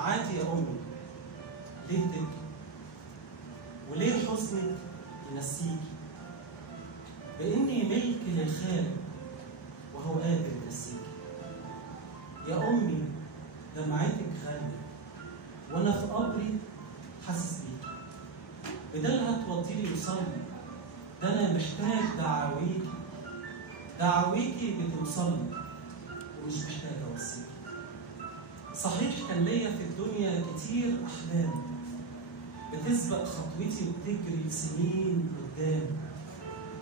معادي يا أمي، ليه تبكي؟ وليه حزنك ينسيكي؟ بإني ملك للخالق وهو قادر ينسيكي. يا أمي دمعتك غالية وأنا في قبري حاسس بيكي، بدلها توطيلي وصلي، ده أنا محتاج دعاويكي، دعاويكي بتوصلني ومش محتاج أوصيكي. صحيح كان ليا في الدنيا كتير أحلام بتسبق خطوتي وبتجري سنين قدام.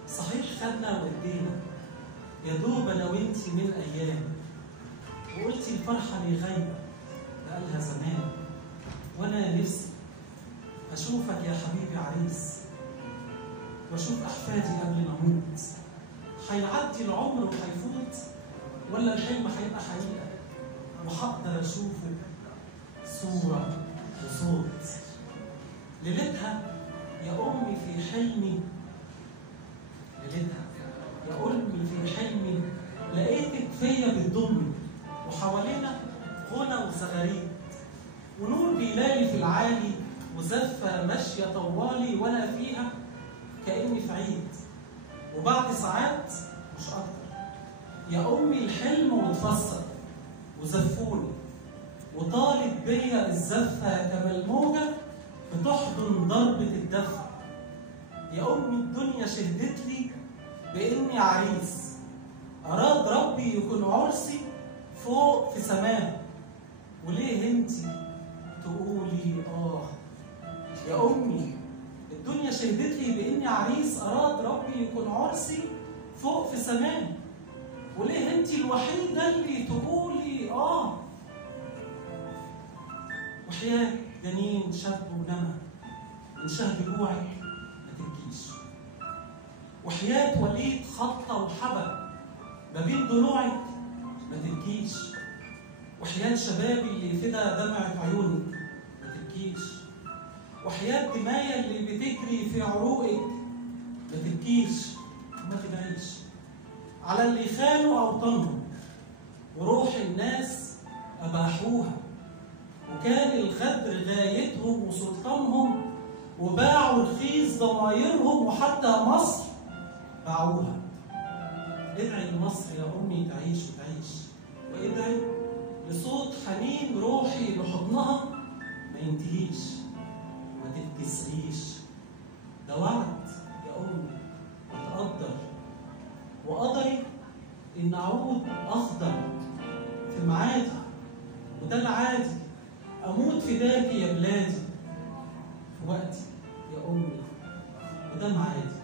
صحيح خدنا وادينا يا دوب أنا وإنتي من أيام، وقلتي الفرحة لي غايبة بقالها زمان، وأنا نفسي أشوفك يا حبيبي عريس، وأشوف أحفادي قبل ما أموت. هيعدي العمر وهيفوت ولا الحلم هيبقى حقيقة وهقدر أشوفه صورة وصوت؟ ليلتها يا أمي في حلمي، ليلتها يا أمي في حلمي لقيتك فيا بتضمي، وحوالينا غنى وزغاريد ونور بيلالي في العالي، وزفة ماشية طوالي وأنا فيها كأني في عيد. وبعد ساعات مش أكتر يا أمي الحلم واتفسر وزفوني، وطالت بيا الزفة كما الموجة بتحضن ضربة الدفع. يا أمي الدنيا شهدت لي بإني عريس، أراد ربي يكون عرسي فوق في سماه. وليه انتي تقولي يا أمي الدنيا شهدت لي بإني عريس، أراد ربي يكون عرسي فوق في سماه. وليه انتي الوحيدة اللي تقولي وحياة جنين شاب ونمى من شهد جوعك ما تبكيش، وحياة وليد خطة وحبى ما بين ضلوعك ما تبكيش، وحياة شبابي اللي فدا دمعة عيونك ما تبكيش، وحياة دمايا اللي بتجري في عروقك ما تبكيش. وما تدعيش على اللي خانوا أوطانهم وروح الناس أباحوها، وكان الغدر غايتهم وسلطانهم، وباعوا رخيص ضمايرهم، وحتى مصر باعوها. ادعي لمصر يا أمي تعيش وتعيش، وادعي لصوت حنين روحي لحضنها ما ينتهيش وما تتكسريش. ده وعد يا أمي وتقدر، وقدري إن أعود أخضر في معادي، وده العادي أموت فداكي يا بلادي في وقتي يا أمي، وده معادي.